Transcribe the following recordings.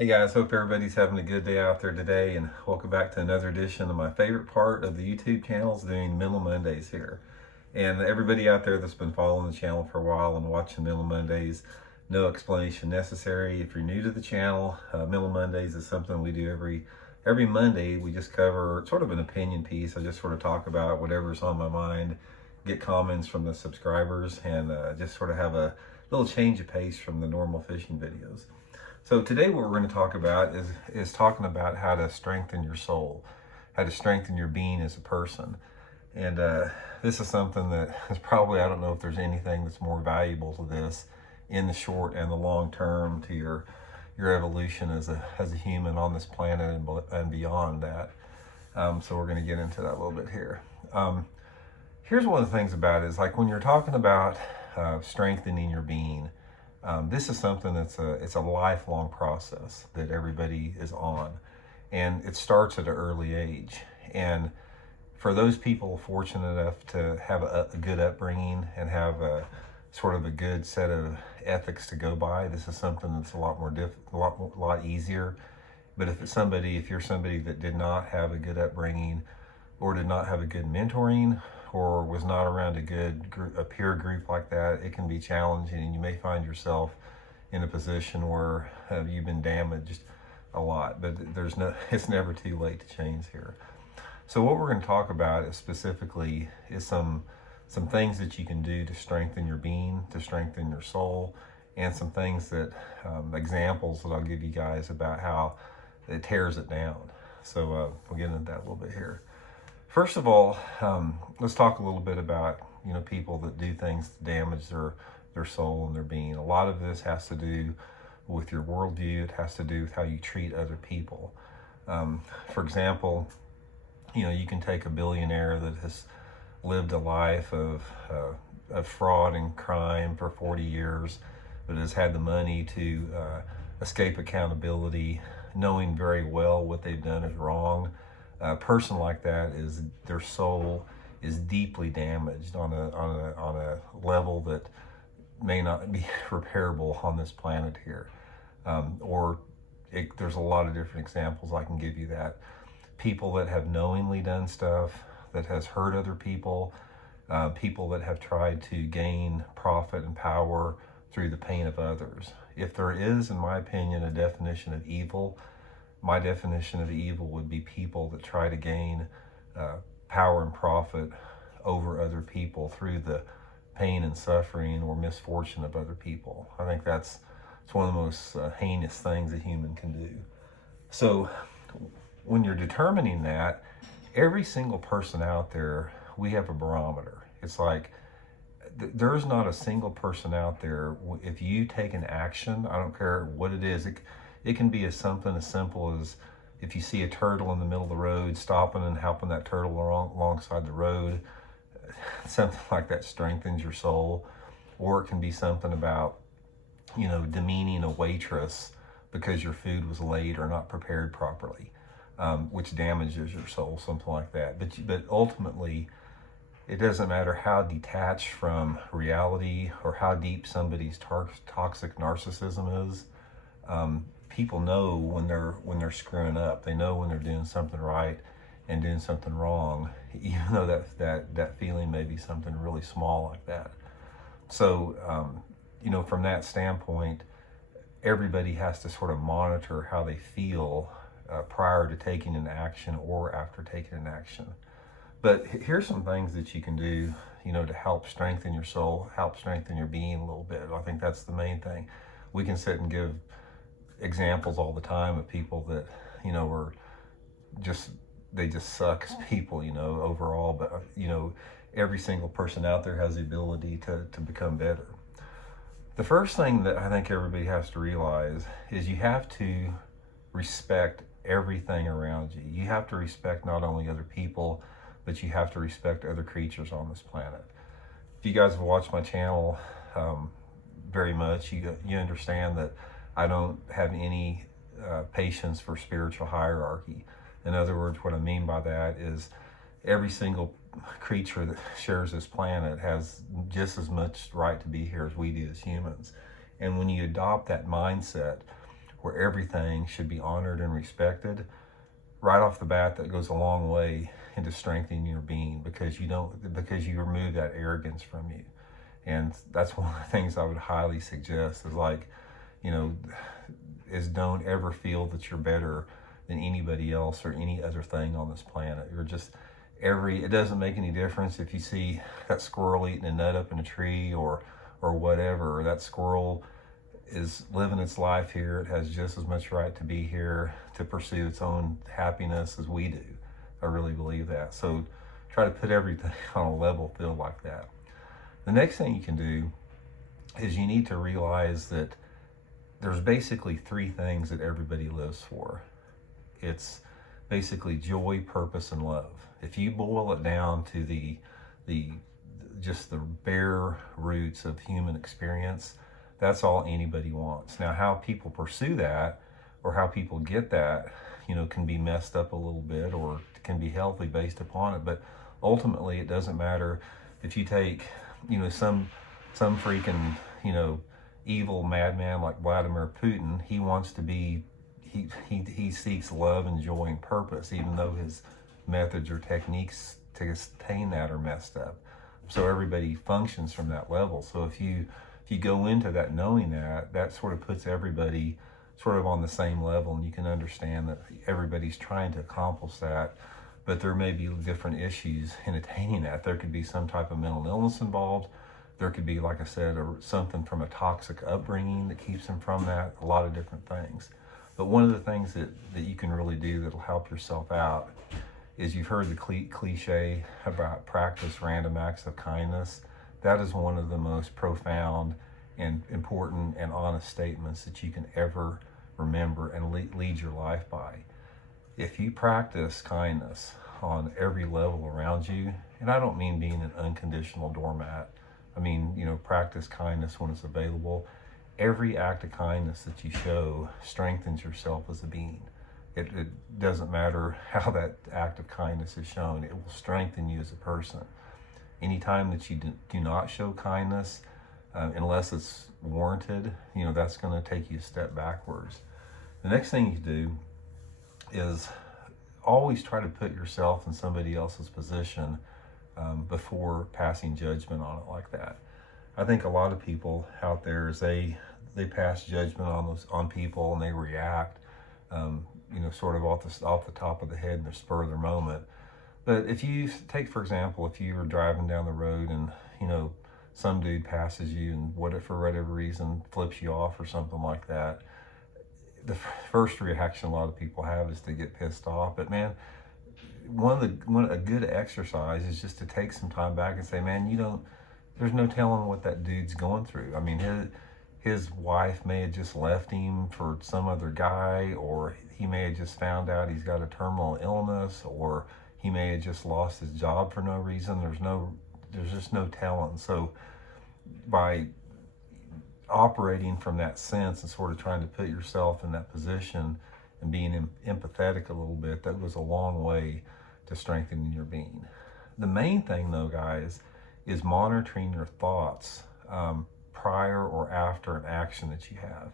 Hey guys, hope everybody's having a good day out there today, and welcome back to another edition of my favorite part of the YouTube channels, doing Mental Mondays here. And everybody out there that's been following the channel for a while and watching Mental Mondays, no explanation necessary. If you're new to the channel, Mental Mondays is something we do every Monday. We just cover sort of an opinion piece. I just sort of talk about whatever's on my mind, get comments from the subscribers, and just sort of have a little change of pace from the normal fishing videos. So today what we're going to talk about is talking about how to strengthen your soul, how to strengthen your being as a person. And this is something that is probably, I don't know if there's anything that's more valuable to this in the short and the long term to your evolution as a human on this planet and beyond that. So we're going to get into that a little bit here. Here's one of the things about it is, like, when you're talking about strengthening your being, this is something it's a lifelong process that everybody is on, and it starts at an early age. And for those people fortunate enough to have a good upbringing and have a sort of a good set of ethics to go by, this is something that's a lot easier. But if you're somebody that did not have a good upbringing, or did not have a good mentoring, or was not around a peer group like that, it can be challenging, and you may find yourself in a position where you've been damaged a lot. But it's never too late to change here. So what we're going to talk about is specifically some things that you can do to strengthen your being, to strengthen your soul, and some things that examples that I'll give you guys about how it tears it down. So we'll get into that a little bit here. First of all, let's talk a little bit about, people that do things to damage their soul and their being. A lot of this has to do with your worldview. It has to do with how you treat other people. For example, you can take a billionaire that has lived a life of fraud and crime for 40 years, but has had the money to escape accountability, knowing very well what they've done is wrong. A person like that, their soul is deeply damaged on a level that may not be repairable on this planet here. There's a lot of different examples I can give you that. People that have knowingly done stuff that has hurt other people, people that have tried to gain profit and power through the pain of others. If there is, in my opinion, a definition of evil, my definition of evil would be people that try to gain power and profit over other people through the pain and suffering or misfortune of other people. I think it's one of the most heinous things a human can do. So when you're determining that, every single person out there, we have a barometer. It's like there's not a single person out there, if you take an action, I don't care what it is, it can be something as simple as, if you see a turtle in the middle of the road, stopping and helping that turtle alongside the road. Something like that strengthens your soul. Or it can be something about, demeaning a waitress because your food was late or not prepared properly, which damages your soul, something like that. But ultimately, it doesn't matter how detached from reality or how deep somebody's toxic narcissism is. People know when they're screwing up. They know when they're doing something right and doing something wrong, even though that feeling may be something really small like that. So, from that standpoint, everybody has to sort of monitor how they feel prior to taking an action or after taking an action. But here's some things that you can do, to help strengthen your soul, help strengthen your being a little bit. I think that's the main thing. We can sit and give examples all the time of people that, they just suck as people, overall. But, every single person out there has the ability to become better. The first thing that I think everybody has to realize is you have to respect everything around you. You have to respect not only other people, but you have to respect other creatures on this planet. If you guys have watched my channel very much, you understand that I don't have any patience for spiritual hierarchy. In other words, what I mean by that is every single creature that shares this planet has just as much right to be here as we do as humans. And when you adopt that mindset, where everything should be honored and respected, right off the bat, that goes a long way into strengthening your being, because you remove that arrogance from you. And that's one of the things I would highly suggest is, like, you know, is don't ever feel that you're better than anybody else or any other thing on this planet. You're just it doesn't make any difference if you see that squirrel eating a nut up in a tree or whatever. That squirrel is living its life here. It has just as much right to be here to pursue its own happiness as we do. I really believe that. So try to put everything on a level field like that. The next thing you can do is you need to realize that there's basically three things that everybody lives for. It's basically joy, purpose, and love. If you boil it down to the just the bare roots of human experience, that's all anybody wants. Now, how people pursue that or how people get that, you know, can be messed up a little bit or can be healthy based upon it. But ultimately, it doesn't matter if you take, you know, some freaking, you know, evil madman like Vladimir Putin. He wants to be, he seeks love and joy and purpose, even though his methods or techniques to attain that are messed up. So everybody functions from that level. So if you go into that knowing that sort of puts everybody sort of on the same level, and you can understand that everybody's trying to accomplish that, but there may be different issues in attaining that. There could be some type of mental illness involved. There could be, like I said, something from a toxic upbringing that keeps them from that, a lot of different things. But one of the things that you can really do that'll help yourself out is, you've heard the cliche about practice random acts of kindness. That is one of the most profound and important and honest statements that you can ever remember and lead your life by. If you practice kindness on every level around you, and I don't mean being an unconditional doormat, I mean, you know, practice kindness when it's available. Every act of kindness that you show strengthens yourself as a being. It doesn't matter how that act of kindness is shown, it will strengthen you as a person. Anytime that you do not show kindness, unless it's warranted, you know, that's going to take you a step backwards. The next thing you do is always try to put yourself in somebody else's position before passing judgment on it like that. I think a lot of people out there, is they pass judgment on people, and they react, you know, sort of off the top of the head in the spur of their moment. But if you take, for example, if you were driving down the road and, you know, some dude passes you and for whatever reason flips you off or something like that, the first reaction a lot of people have is to get pissed off. But man, a good exercise is just to take some time back and say, man, there's no telling what that dude's going through. I mean, his wife may have just left him for some other guy, or he may have just found out he's got a terminal illness, or he may have just lost his job for no reason. There's just no telling. So by operating from that sense and sort of trying to put yourself in that position and being empathetic a little bit, that goes a long way to strengthening your being. The main thing, though, guys, is monitoring your thoughts prior or after an action that you have.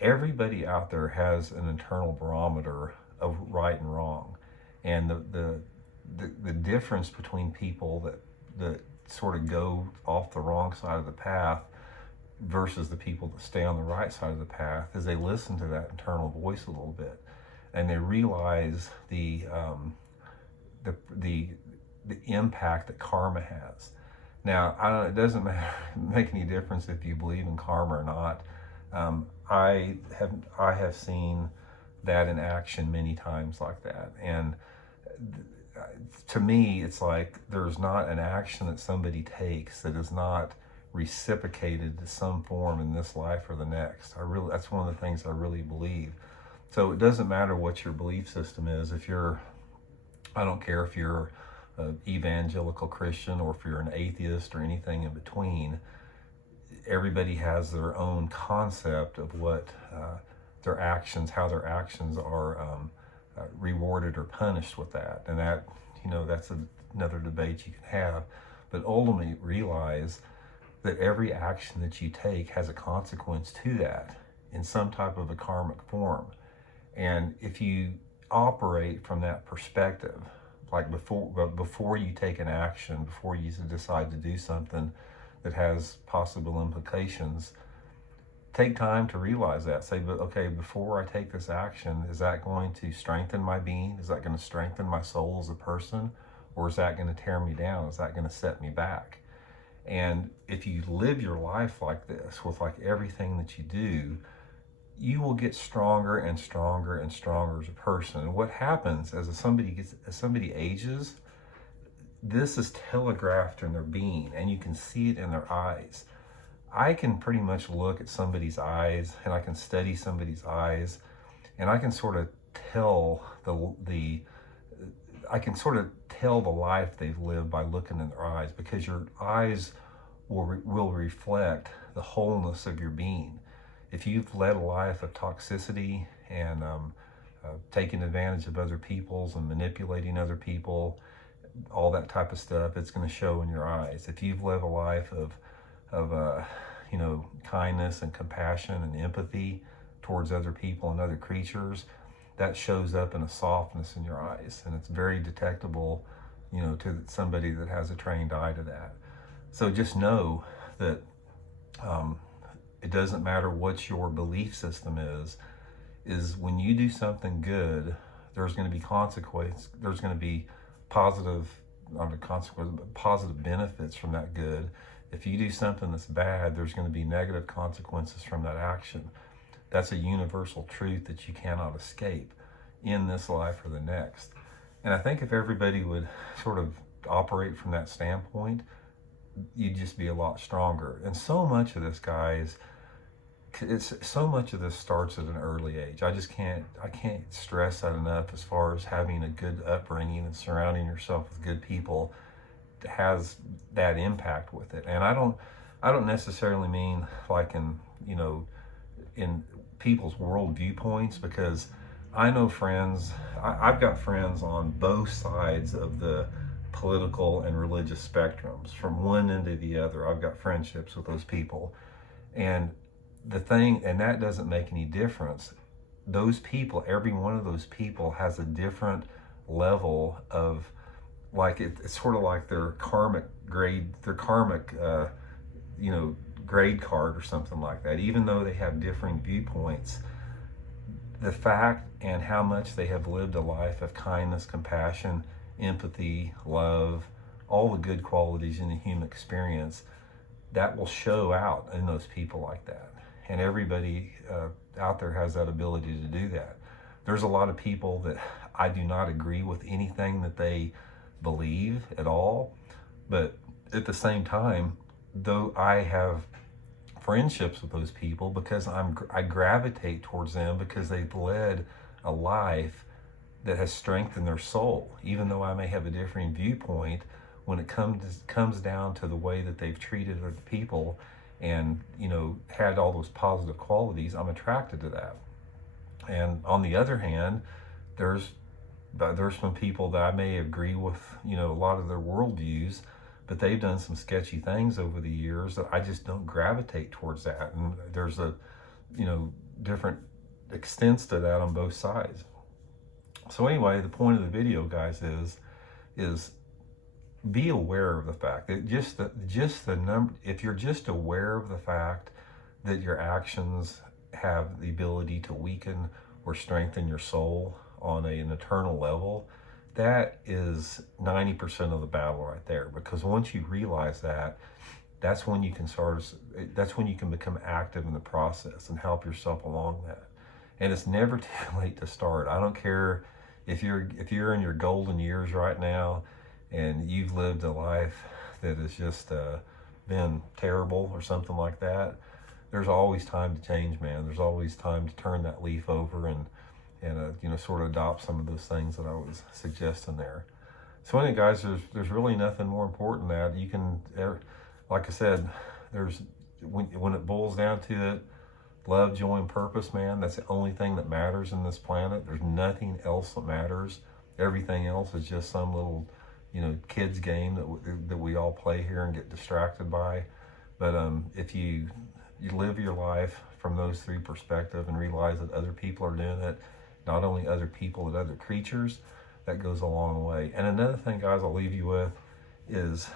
Everybody out there has an internal barometer of right and wrong, and the difference between people that sort of go off the wrong side of the path versus the people that stay on the right side of the path is they listen to that internal voice a little bit, and they realize the impact that karma has. Now, it doesn't make any difference if you believe in karma or not. I have seen that in action many times like that, and to me, it's like there's not an action that somebody takes that is not reciprocated to some form in this life or the next. That's one of the things I really believe. So it doesn't matter what your belief system is. I don't care if you're an evangelical Christian or if you're an atheist or anything in between. Everybody has their own concept of what how their actions are rewarded or punished with that. And that, that's another debate you can have. But ultimately realize that every action that you take has a consequence to that. in some type of a karmic form. And if you operate from that perspective, like before you take an action, before you decide to do something that has possible implications, take time to realize that. Say, but okay, before I take this action, is that going to strengthen my being? Is that going to strengthen my soul as a person? Or is that going to tear me down? Is that going to set me back? And if you live your life like this, with like everything that you do, you will get stronger and stronger and stronger as a person. And what happens as somebody ages, this is telegraphed in their being, and you can see it in their eyes. I can pretty much look at somebody's eyes, and I can study somebody's eyes, and I can sort of tell I can sort of tell the life they've lived by looking in their eyes, because your eyes will reflect the wholeness of your being. If you've led a life of toxicity and taking advantage of other people's and manipulating other people, all that type of stuff, it's going to show in your eyes. If you've lived a life of kindness and compassion and empathy towards other people and other creatures, that shows up in a softness in your eyes, and it's very detectable, to somebody that has a trained eye to that. So just know that it doesn't matter what your belief system is when you do something good, there's going to be consequence. There's going to be positive, not a consequence, but positive benefits from that good. If you do something that's bad, there's going to be negative consequences from that action. That's a universal truth that you cannot escape in this life or the next. And I think if everybody would sort of operate from that standpoint, you'd just be a lot stronger. And so much of this, guys, so much of this starts at an early age. I can't stress that enough, as far as having a good upbringing and surrounding yourself with good people has that impact with it. And I don't necessarily mean like in people's world viewpoints, because I know friends, I've got friends on both sides of the political and religious spectrums, from one end to the other. I've got friendships with those people. And that doesn't make any difference. Those people, every one of those people has a different level of, like, it's sort of like their karmic grade, grade card or something like that. Even though they have differing viewpoints, the fact and how much they have lived a life of kindness, compassion, empathy, love, all the good qualities in the human experience, that will show out in those people like that. And everybody out there has that ability to do that. There's a lot of people that I do not agree with anything that they believe at all, but at the same time, though, I have friendships with those people because I gravitate towards them because they've led a life that has strengthened their soul. Even though I may have a differing viewpoint, when it comes down to the way that they've treated other people and had all those positive qualities, I'm attracted to that. And on the other hand, there's some people that I may agree with, a lot of their worldviews, but they've done some sketchy things over the years that I just don't gravitate towards that. And there's different extents to that on both sides. So anyway, the point of the video, guys, is be aware of the fact that if you're just aware of the fact that your actions have the ability to weaken or strengthen your soul on an eternal level, that is 90% of the battle right there. Because once you realize that, that's when you can become active in the process and help yourself along that. And it's never too late to start. I don't care if you're in your golden years right now and you've lived a life that has just been terrible or something like that. There's always time to change, man. There's always time to turn that leaf over and sort of adopt some of those things that I was suggesting there. So anyway, guys, there's really nothing more important than that. You can, like I said, when it boils down to it, love, joy, and purpose, man, that's the only thing that matters in this planet. There's nothing else that matters. Everything else is just some little, kids game that we all play here and get distracted by. But if you live your life from those three perspectives and realize that other people are doing it, not only other people, but other creatures, that goes a long way. And another thing, guys, I'll leave you with is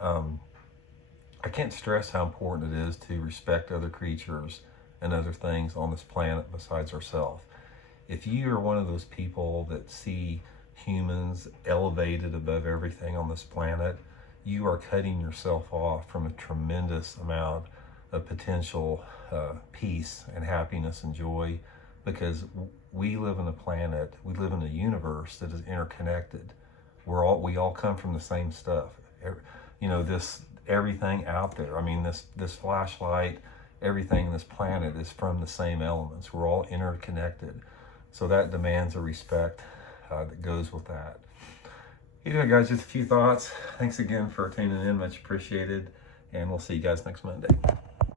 I can't stress how important it is to respect other creatures and other things on this planet besides ourselves. If you are one of those people that see humans elevated above everything on this planet, you are cutting yourself off from a tremendous amount of potential peace and happiness and joy, because we live in a planet, we live in a universe that is interconnected. We all come from the same stuff. You know, everything out there. I mean, this flashlight, everything on this planet is from the same elements. We're all interconnected. So that demands a respect that goes with that. Anyway, guys, just a few thoughts. Thanks again for tuning in. Much appreciated. And we'll see you guys next Monday.